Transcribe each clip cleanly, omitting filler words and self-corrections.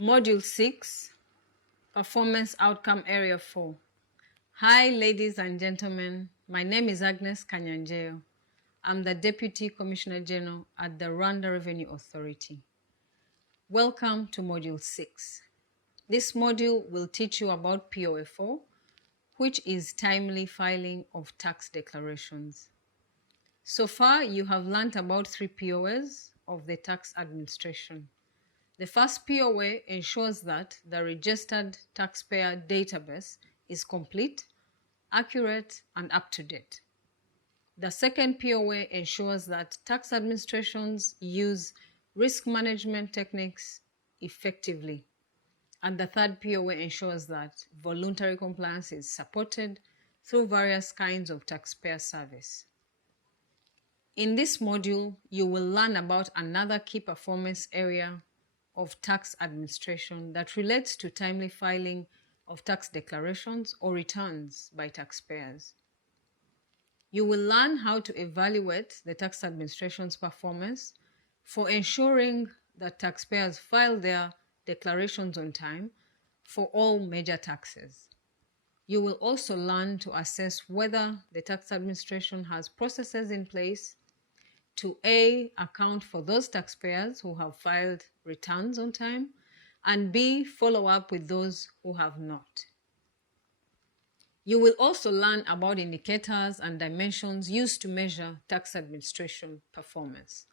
Module 6, Performance Outcome Area 4. Hi, ladies and gentlemen. My name is Agnes Kanyangeyo. I'm the Deputy Commissioner General at the Rwanda Revenue Authority. Welcome to Module 6. This module will teach you about POA4, which is timely filing of tax declarations. So far, you have learned about 3 POAs of the tax administration. The first POA ensures that the registered taxpayer database is complete, accurate, and up-to-date. The second POA ensures that tax administrations use risk management techniques effectively. And the third POA ensures that voluntary compliance is supported through various kinds of taxpayer service. In this module, you will learn about another key performance area of tax administration that relates to timely filing of tax declarations or returns by taxpayers. You will learn how to evaluate the tax administration's performance for ensuring that taxpayers file their declarations on time for all major taxes. You will also learn to assess whether the tax administration has processes in place to A, account for those taxpayers who have filed returns on time, and B, follow up with those who have not. You will also learn about indicators and dimensions used to measure tax administration performance.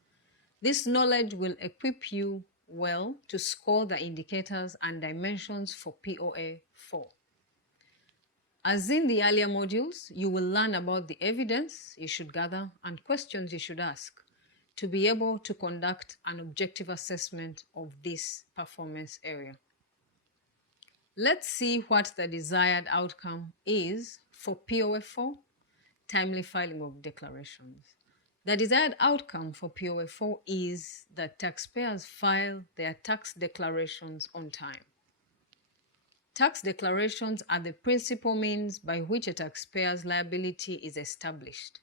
This knowledge will equip you well to score the indicators and dimensions for POA 4. As in the earlier modules, you will learn about the evidence you should gather and questions you should ask to be able to conduct an objective assessment of this performance area. Let's see what the desired outcome is for POA 4, timely filing of declarations. The desired outcome for POA 4 is that taxpayers file their tax declarations on time. Tax declarations are the principal means by which a taxpayer's liability is established.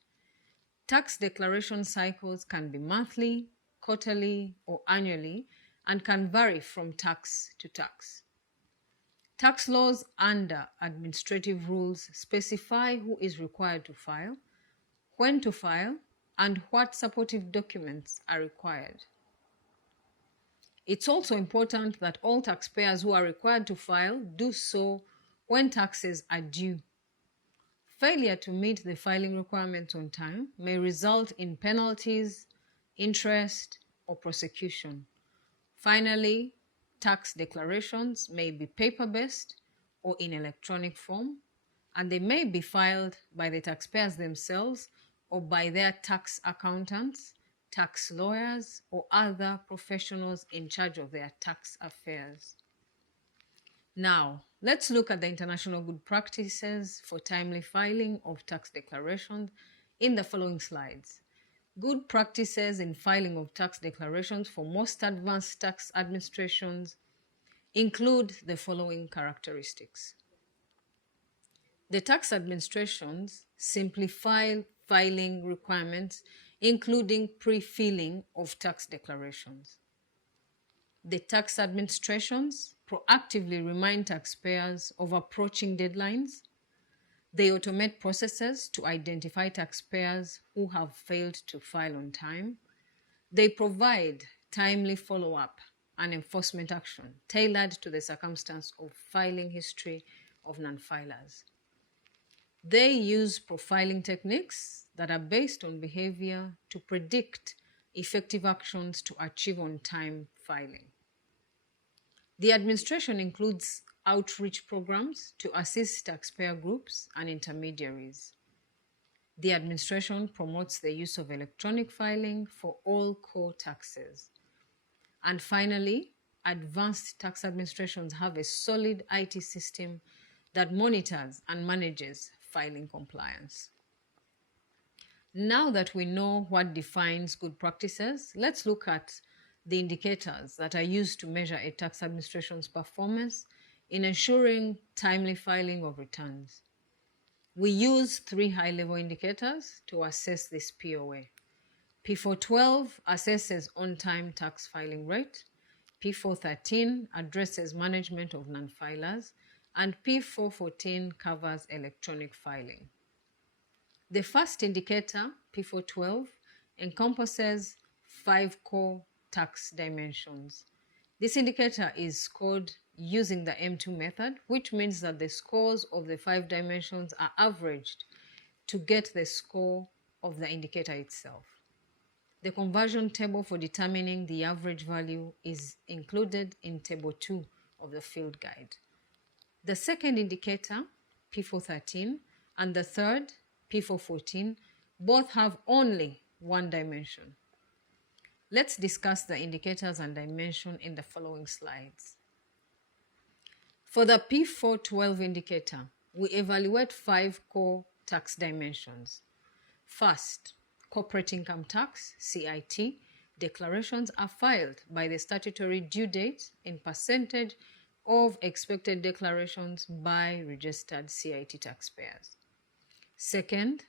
Tax declaration cycles can be monthly, quarterly, or annually, and can vary from tax to tax. Tax laws under administrative rules specify who is required to file, when to file, and what supportive documents are required. It's also important that all taxpayers who are required to file do so when taxes are due. Failure to meet the filing requirements on time may result in penalties, interest, or prosecution. Finally, tax declarations may be paper-based or in electronic form, and they may be filed by the taxpayers themselves or by their tax accountants, tax lawyers, or other professionals in charge of their tax affairs. Now, let's look at the international good practices for timely filing of tax declarations in the following slides. Good practices in filing of tax declarations for most advanced tax administrations include the following characteristics. The tax administrations simplify filing requirements, including pre-filing of tax declarations. The tax administrations proactively remind taxpayers of approaching deadlines. They automate processes to identify taxpayers who have failed to file on time. They provide timely follow-up and enforcement action tailored to the circumstance of filing history of non-filers. They use profiling techniques that are based on behavior to predict effective actions to achieve on-time filing. The administration includes outreach programs to assist taxpayer groups and intermediaries. The administration promotes the use of electronic filing for all core taxes. And finally, advanced tax administrations have a solid IT system that monitors and manages filing compliance. Now that we know what defines good practices, let's look at the indicators that are used to measure a tax administration's performance in ensuring timely filing of returns. We use 3 high-level indicators to assess this POA. P412 assesses on-time tax filing rate. P413 addresses management of non-filers, and P414 covers electronic filing. The first indicator, P412, encompasses 5 core tax dimensions. This indicator is scored using the M2 method, which means that the scores of the 5 dimensions are averaged to get the score of the indicator itself. The conversion table for determining the average value is included in Table 2 of the field guide. The second indicator, P413, and the third, P414, both have only one dimension. Let's discuss the indicators and dimension in the following slides. For the P412 indicator, we evaluate 5 core tax dimensions. First, corporate income tax, CIT, declarations are filed by the statutory due date in percentage of expected declarations by registered CIT taxpayers. Second,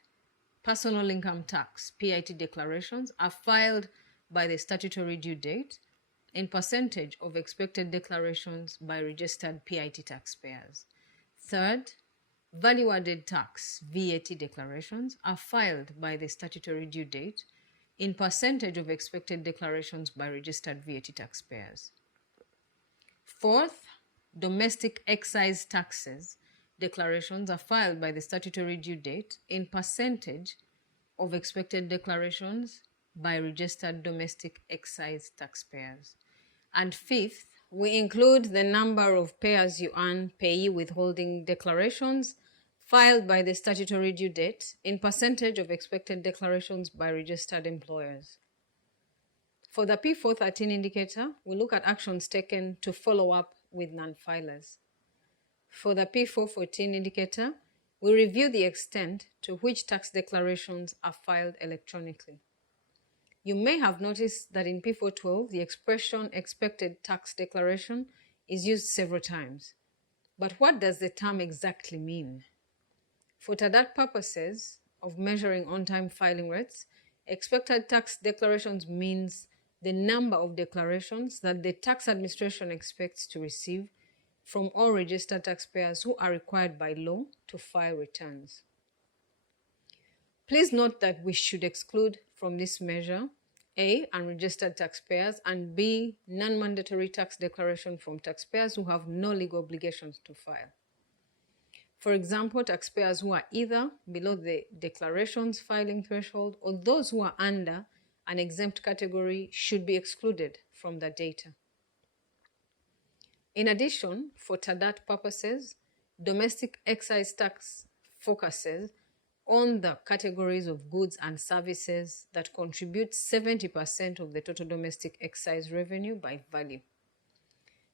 personal income tax, PIT declarations are filed by the statutory due date in percentage of expected declarations by registered PIT taxpayers. Third, value-added tax, VAT declarations are filed by the statutory due date in percentage of expected declarations by registered VAT taxpayers. Fourth, domestic excise taxes declarations are filed by the statutory due date in percentage of expected declarations by registered domestic excise taxpayers. And fifth, we include the number of pay-as-you-earn payee withholding declarations filed by the statutory due date in percentage of expected declarations by registered employers. For the P413 indicator, we look at actions taken to follow up with non-filers. For the P414 indicator, we review the extent to which tax declarations are filed electronically. You may have noticed that in P412, the expression expected tax declaration is used several times. But what does the term exactly mean? For TADAT purposes of measuring on-time filing rates, expected tax declarations means the number of declarations that the tax administration expects to receive from all registered taxpayers who are required by law to file returns. Please note that we should exclude from this measure A, unregistered taxpayers, and B, non-mandatory tax declaration from taxpayers who have no legal obligations to file. For example, taxpayers who are either below the declarations filing threshold or those who are under an exempt category should be excluded from the data. In addition, for TADAT purposes, domestic excise tax focuses on the categories of goods and services that contribute 70% of the total domestic excise revenue by value.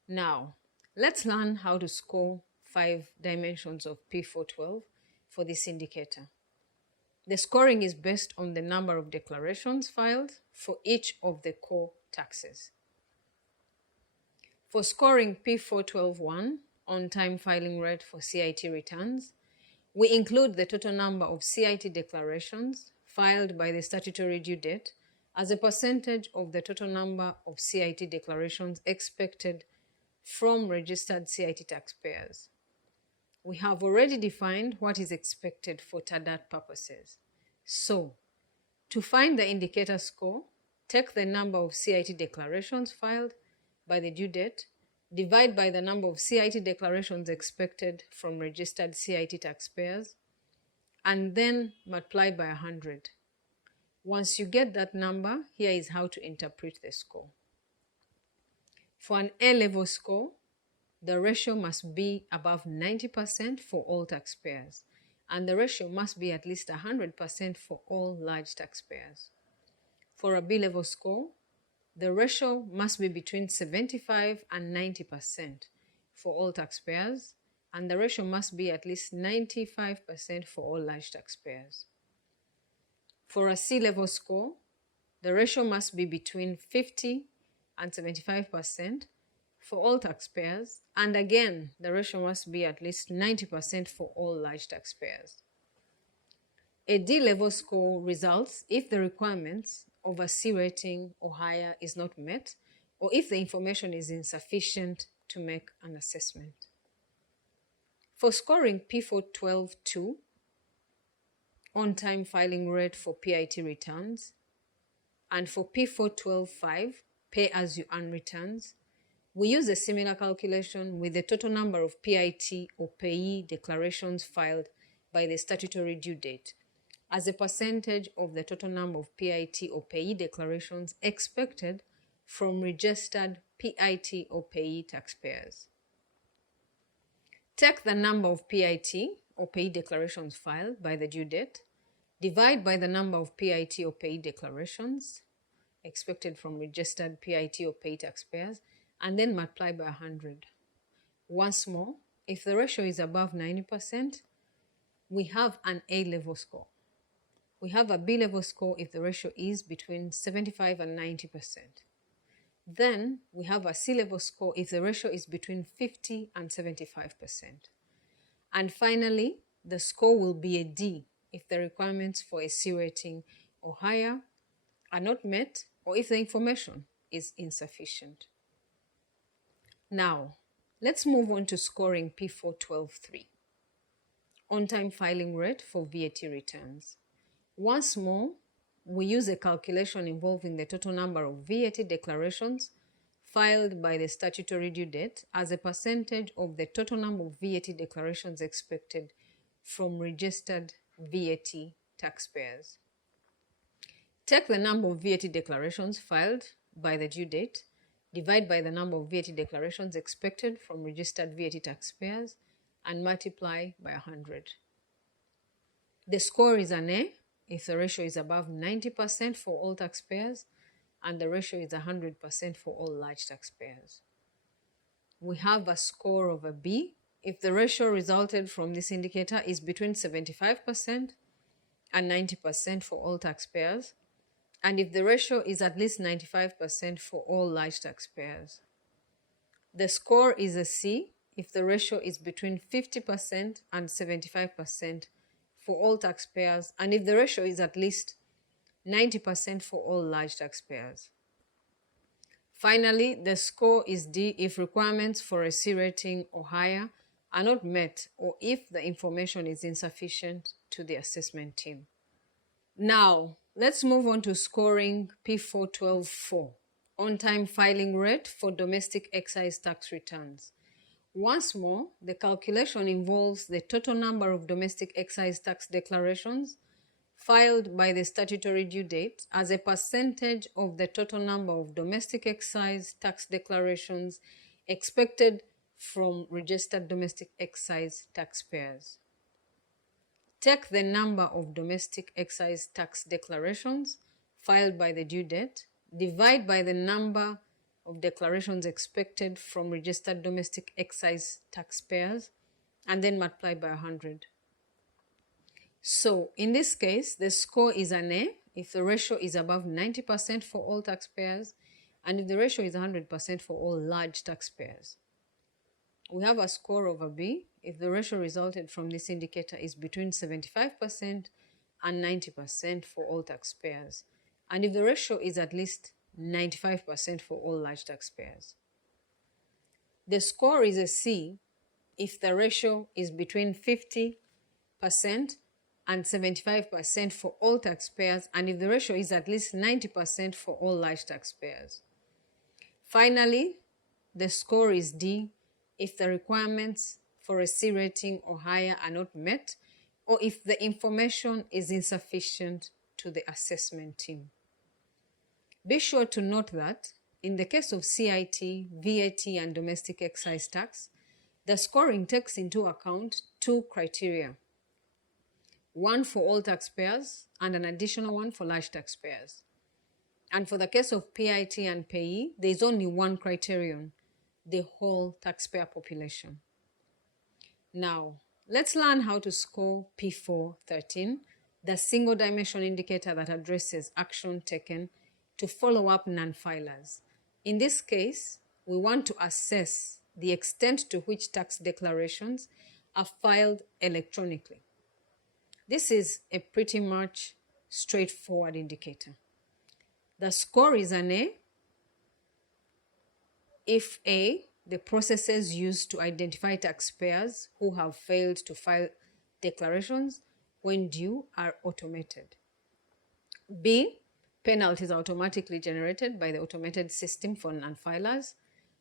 Now, let's learn how to score 5 dimensions of P412 for this indicator. The scoring is based on the number of declarations filed for each of the core taxes. For scoring P412-1, on-time filing rate for CIT returns, we include the total number of CIT declarations filed by the statutory due date as a percentage of the total number of CIT declarations expected from registered CIT taxpayers. We have already defined what is expected for TADAT purposes. So, to find the indicator score, take the number of CIT declarations filed by the due date, divide by the number of CIT declarations expected from registered CIT taxpayers, and then multiply by 100. Once you get that number, here is how to interpret the score. For an A-level score, the ratio must be above 90% for all taxpayers, and the ratio must be at least 100% for all large taxpayers. For a B-level score, the ratio must be between 75 and 90% for all taxpayers, and the ratio must be at least 95% for all large taxpayers. For a C-level score, the ratio must be between 50 and 75% for all taxpayers, and again, the ratio must be at least 90% for all large taxpayers. A D-level score results if the requirements of a C rating or higher is not met, or if the information is insufficient to make an assessment. For scoring P412-2, on-time filing rate for PIT returns, and for P412-5, pay-as-you-earn returns, we use a similar calculation with the total number of PIT or payee declarations filed by the statutory due date as a percentage of the total number of PIT or payee declarations expected from registered PIT or payee taxpayers. Take the number of PIT or payee declarations filed by the due date, divide by the number of PIT or payee declarations expected from registered PIT or payee taxpayers, and then multiply by 100. Once more, if the ratio is above 90%, we have an A-level score. We have a B-level score if the ratio is between 75 and 90%. Then we have a C-level score if the ratio is between 50 and 75%. And finally, the score will be a D if the requirements for a C rating or higher are not met, or if the information is insufficient. Now, let's move on to scoring P412-3, on-time filing rate for VAT returns. Once more, we use a calculation involving the total number of VAT declarations filed by the statutory due date as a percentage of the total number of VAT declarations expected from registered VAT taxpayers. Take the number of VAT declarations filed by the due date, divide by the number of VAT declarations expected from registered VAT taxpayers, and multiply by 100. The score is an A if the ratio is above 90% for all taxpayers, and the ratio is 100% for all large taxpayers. We have a score of a B if the ratio resulted from this indicator is between 75% and 90% for all taxpayers, and if the ratio is at least 95% for all large taxpayers. The score is a C if the ratio is between 50% and 75% for all taxpayers, and if the ratio is at least 90% for all large taxpayers. Finally, the score is D if requirements for a C rating or higher are not met, or if the information is insufficient to the assessment team. Now, let's move on to scoring P412-4, on-time filing rate for domestic excise tax returns. Once more, the calculation involves the total number of domestic excise tax declarations filed by the statutory due date as a percentage of the total number of domestic excise tax declarations expected from registered domestic excise taxpayers. Take the number of domestic excise tax declarations filed by the due date, divide by the number of declarations expected from registered domestic excise taxpayers, and then multiply by 100. So, in this case, the score is an A if the ratio is above 90% for all taxpayers, and if the ratio is 100% for all large taxpayers. We have a score of a B if the ratio resulted from this indicator is between 75% and 90% for all taxpayers, and if the ratio is at least 95% for all large taxpayers. The score is a C if the ratio is between 50% and 75% for all taxpayers, and if the ratio is at least 90% for all large taxpayers. Finally, the score is D if the requirements for a C rating or higher are not met, or if the information is insufficient to the assessment team. Be sure to note that in the case of CIT, VAT, and domestic excise tax, the scoring takes into account two criteria: one for all taxpayers and an additional one for large taxpayers. And for the case of PIT and payee, there is only one criterion: the whole taxpayer population. Now, let's learn how to score P413, the single dimension indicator that addresses action taken to follow up non-filers. In this case, we want to assess the extent to which tax declarations are filed electronically. This is a pretty much straightforward indicator. The score is an A if A, the processes used to identify taxpayers who have failed to file declarations when due are automated. B, penalties are automatically generated by the automated system for non-filers.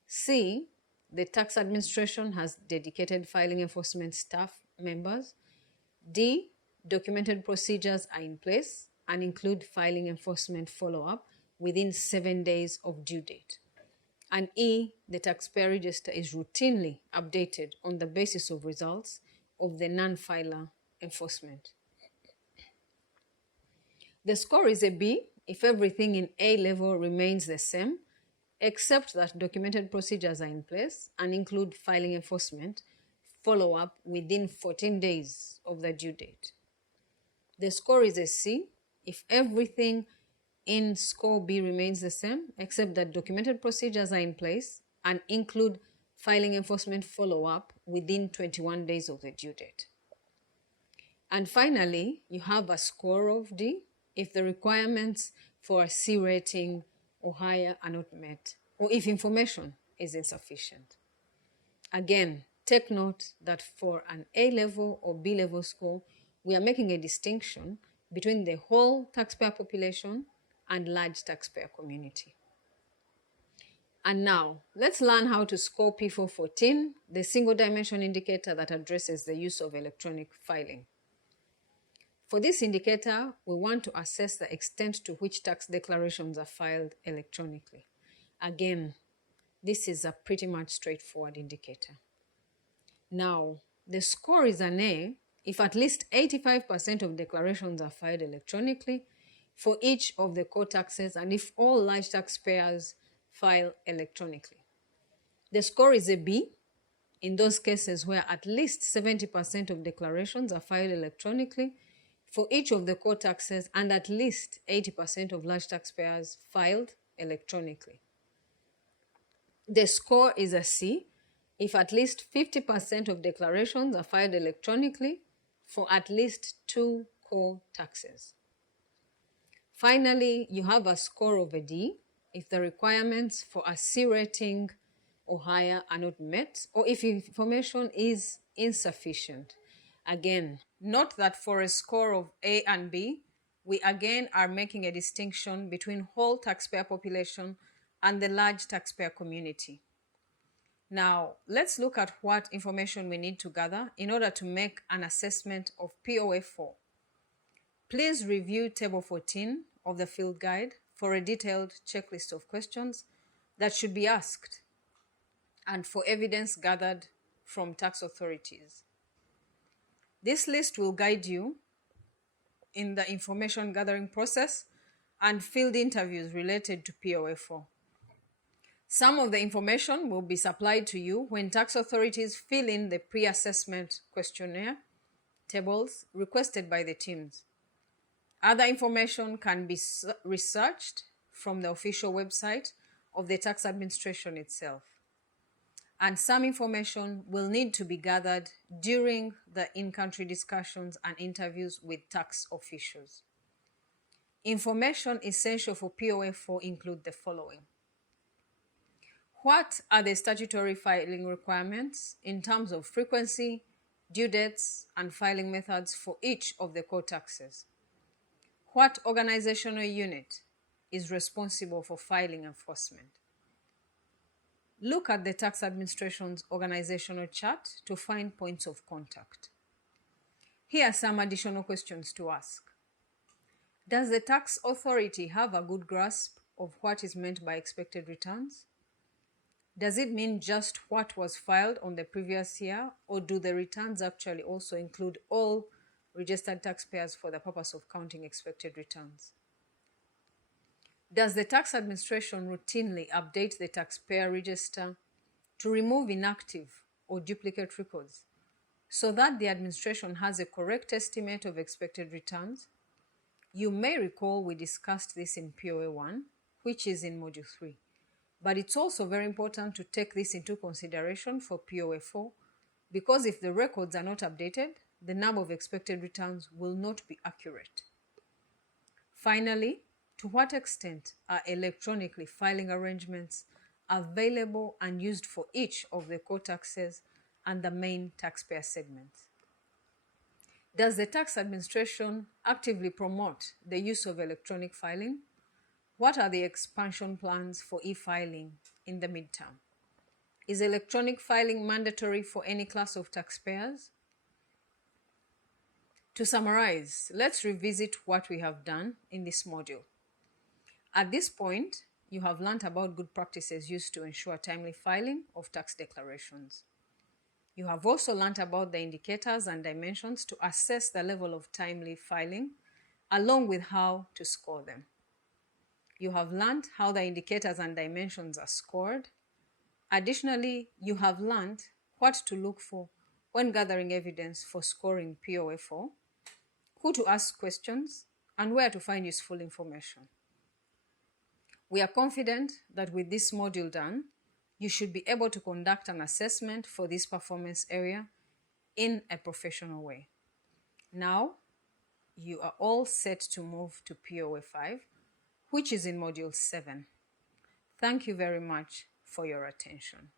C, the tax administration has dedicated filing enforcement staff members. D, documented procedures are in place and include filing enforcement follow-up within 7 days of due date. And E, the taxpayer register is routinely updated on the basis of results of the non-filer enforcement. The score is a B if everything in A level remains the same, except that documented procedures are in place and include filing enforcement follow-up within 14 days of the due date. The score is a C if everything in score B remains the same, except that documented procedures are in place and include filing enforcement follow-up within 21 days of the due date. And finally, you have a score of D if the requirements for a C rating or higher are not met, or if information is insufficient. Again, take note that for an A level or B level score, we are making a distinction between the whole taxpayer population and large taxpayer community. And now, let's learn how to score P414, the single dimension indicator that addresses the use of electronic filing. For this indicator, we want to assess the extent to which tax declarations are filed electronically. Again, this is a pretty much straightforward indicator. Now, the score is an A if at least 85% of declarations are filed electronically for each of the core taxes and if all large taxpayers file electronically. The score is a B in those cases where at least 70% of declarations are filed electronically for each of the core taxes and at least 80% of large taxpayers filed electronically. The score is a C if at least 50% of declarations are filed electronically for at least 2 core taxes. Finally, you have a score of a D if the requirements for a C rating or higher are not met, or if information is insufficient. Again, note that for a score of A and B, we again are making a distinction between whole taxpayer population and the large taxpayer community. Now, let's look at what information we need to gather in order to make an assessment of POA4. Please review Table 14 of the field guide for a detailed checklist of questions that should be asked and for evidence gathered from tax authorities. This list will guide you in the information gathering process and field interviews related to POA4. Some of the information will be supplied to you when tax authorities fill in the pre-assessment questionnaire tables requested by the teams. Other information can be researched from the official website of the tax administration itself. And some information will need to be gathered during the in-country discussions and interviews with tax officials. Information essential for POA4 include the following. What are the statutory filing requirements in terms of frequency, due dates, and filing methods for each of the core taxes? What organizational unit is responsible for filing enforcement? Look at the tax administration's organizational chart to find points of contact. Here are some additional questions to ask. Does the tax authority have a good grasp of what is meant by expected returns? Does it mean just what was filed on the previous year, or do the returns actually also include all registered taxpayers for the purpose of counting expected returns? Does the tax administration routinely update the taxpayer register to remove inactive or duplicate records so that the administration has a correct estimate of expected returns? You may recall we discussed this in POA1, which is in Module 3. But it's also very important to take this into consideration for POA4 because if the records are not updated, the number of expected returns will not be accurate. Finally, to what extent are electronically filing arrangements available and used for each of the core taxes and the main taxpayer segments. Does the tax administration actively promote the use of electronic filing? What are the expansion plans for e-filing in the midterm? Is electronic filing mandatory for any class of taxpayers? To summarize, let's revisit what we have done in this module. At this point, you have learned about good practices used to ensure timely filing of tax declarations. You have also learned about the indicators and dimensions to assess the level of timely filing, along with how to score them. You have learned how the indicators and dimensions are scored. Additionally, you have learned what to look for when gathering evidence for scoring POA4, who to ask questions, and where to find useful information. We are confident that with this module done, you should be able to conduct an assessment for this performance area in a professional way. Now, you are all set to move to POA 5, which is in Module 7. Thank you very much for your attention.